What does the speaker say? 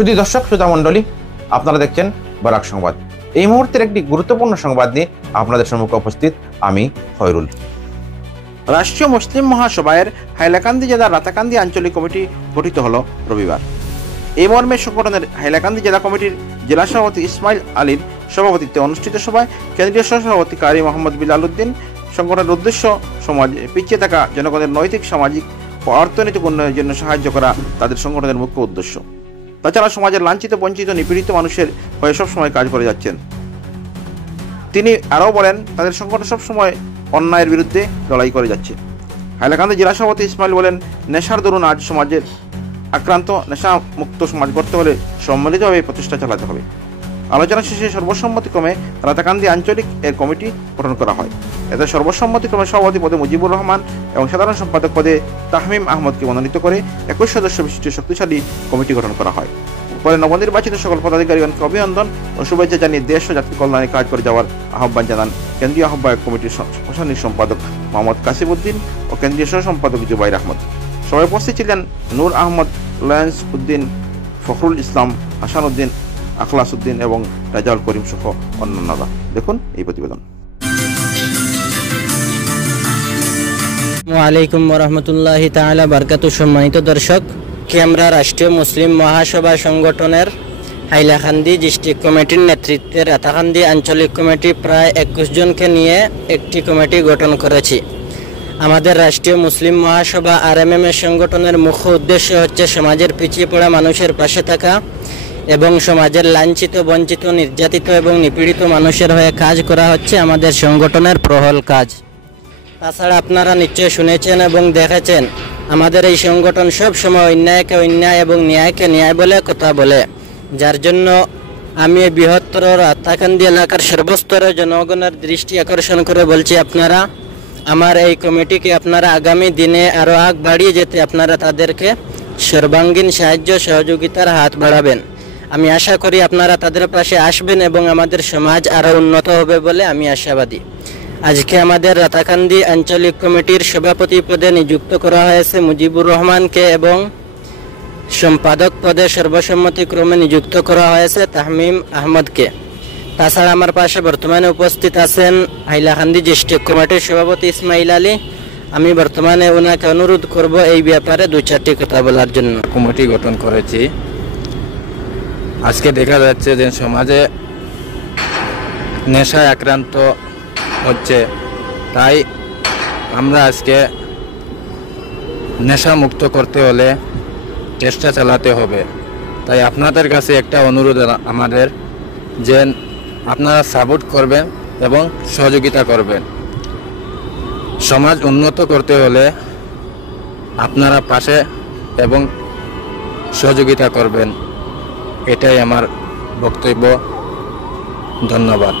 শুধু দর্শক শ্রোতা মণ্ডলী, আপনারা দেখছেন বরাক সংবাদ। এই মুহূর্তের একটি গুরুত্বপূর্ণ সংবাদ নিয়ে আপনাদের সম্মুখে উপস্থিত আমি খয়রুল। রাষ্ট্রীয় মুসলিম মহাসভায়ের হাইলাকান্দি জেলার রাতাকান্দি আঞ্চলিক কমিটি গঠিত হলো রবিবার। এই মর্মে সংগঠনের হাইলাকান্দি জেলা কমিটির জেলা সভাপতি ইসমাইল আলীর সভাপতিত্বে অনুষ্ঠিত সভায় কেন্দ্রীয় সহসভাপতি কারি মোহাম্মদ বিলাল উদ্দিন সংগঠনের উদ্দেশ্য সমাজে পিছিয়ে থাকা জনগণের নৈতিক, সামাজিক ও অর্থনৈতিক উন্নয়নের জন্য সাহায্য করা তাদের সংগঠনের মুখ্য উদ্দেশ্য। তাছাড়া সমাজের লাঞ্ছিত, বঞ্চিত, নিপীড়িত মানুষের হয়ে সবসময় কাজ করে যাচ্ছেন। তিনি আরও বলেন, তাদের সংগঠন সবসময় অন্যায়ের বিরুদ্ধে লড়াই করে যাচ্ছে। হাইলাকান্দি জেলা সভাপতি ইসমাইল বলেন, নেশার দরুন আজ সমাজের আক্রান্ত, নেশা মুক্ত সমাজ গড়তে হলে সম্মিলিতভাবে প্রচেষ্টা চালাতে হবে। আলোচনা শেষে সর্বসম্মতিক্রমে রাতাকান্দি আঞ্চলিক এর কমিটি গঠন করা হয়। এতে সর্বসম্মতিক্রমে সভাপতি পদে মুজিবুর রহমান এবং সাধারণ সম্পাদক পদে তাহমিম আহমদকে মনোনীত করে 21 সদস্য বিশিষ্ট শক্তিশালী কমিটি গঠন করা হয়। পরে নবনির্বাচিত সকল পদাধিকারীগণকে অভিনন্দন ও শুভেচ্ছা জানিয়ে দেশ ও জাতির কল্যাণে কাজ করে যাওয়ার আহ্বান জানান কেন্দ্রীয় আহ্বায়ক কমিটির প্রশাসনিক সম্পাদক মোহাম্মদ কাসিমউদ্দিন ও কেন্দ্রীয় সহ সম্পাদক জুবাইর আহমদ। সবাই উপস্থিত ছিলেন নূর আহমদ, লয়েন্স উদ্দিন, ফখরুল ইসলাম, হাসান উদ্দিন, আখলাস উদ্দিন এবং রাজাউল করিম সহ অন্যান্যরা। দেখুন এই প্রতিবেদন। ওয়ালাইকুম ওরহমতুল্লাহি তাআলা বারাকাতুহু। সম্মানিত দর্শক, আমরা রাষ্ট্রীয় মুসলিম মহাসভা সংগঠনের হাইলাকান্দি ডিস্ট্রিক্ট কমিটির নেতৃত্বে রাতাকান্দি আঞ্চলিক কমিটি প্রায় 21 জনকে নিয়ে একটি কমিটি গঠন করেছি। আমাদের রাষ্ট্রীয় মুসলিম মহাসভা RMM এর সংগঠনের মুখ্য উদ্দেশ্য হচ্ছে সমাজের পিছিয়ে পড়া মানুষের পাশে থাকা এবং সমাজের লাঞ্ছিত, বঞ্চিত, নির্যাতিত এবং নিপীড়িত মানুষের হয়ে কাজ করা হচ্ছে আমাদের সংগঠনের প্রহল কাজ। তাছাড়া আপনারা নিশ্চয় শুনেছেন এবং দেখেছেন, আমাদের এই সংগঠন সব সময় অন্যায়কে অন্যায় এবং ন্যায়কে ন্যায় বলে কথা বলে, যার জন্য আমি এই বৃহত্তর রাতাকান্দি এলাকার সর্বস্তরের জনগণের দৃষ্টি আকর্ষণ করে বলছি, আপনারা আমার এই কমিটিকে আপনারা আগামী দিনে আরও আগ বাড়িয়ে যেতে আপনারা তাদেরকে সর্বাঙ্গীন সাহায্য সহযোগিতার হাত বাড়াবেন। আমি আশা করি আপনারা তাদের পাশে আসবেন এবং আমাদের সমাজ আরও উন্নত হবে বলে আমি আশাবাদী। আজকে আমাদের রাতাকান্দি আঞ্চলিক কমিটির সভাপতি পদে নিযুক্ত করা হয়েছে মুজিবুর রহমানকে এবং সম্পাদক পদে সর্বসম্মতিক্রমে নিযুক্ত করা হয়েছে তাহমিম আহমদকে। তাছাড়া আমার পাশে বর্তমানে উপস্থিত আছেন হাইলাকান্দি ডিস্ট্রিক্ট কমিটির সভাপতি ইসমাইল আলী। আমি বর্তমানে ওনাকে অনুরোধ করব এই ব্যাপারে 2-4টি কথা বলার জন্য। কমিটি গঠন করেছি। আজকে দেখা যাচ্ছে যে সমাজে নেশায় আক্রান্ত হচ্ছে, তাই আমরা আজকে নেশা মুক্ত করতে হলে চেষ্টা চালাতে হবে। তাই আপনাদের কাছে একটা অনুরোধ আমাদের, যে আপনারা সাপোর্ট করবেন এবং সহযোগিতা করবেন। সমাজ উন্নত করতে হলে আপনারা পাশে এবং সহযোগিতা করবেন, এটাই আমার বক্তব্য। ধন্যবাদ।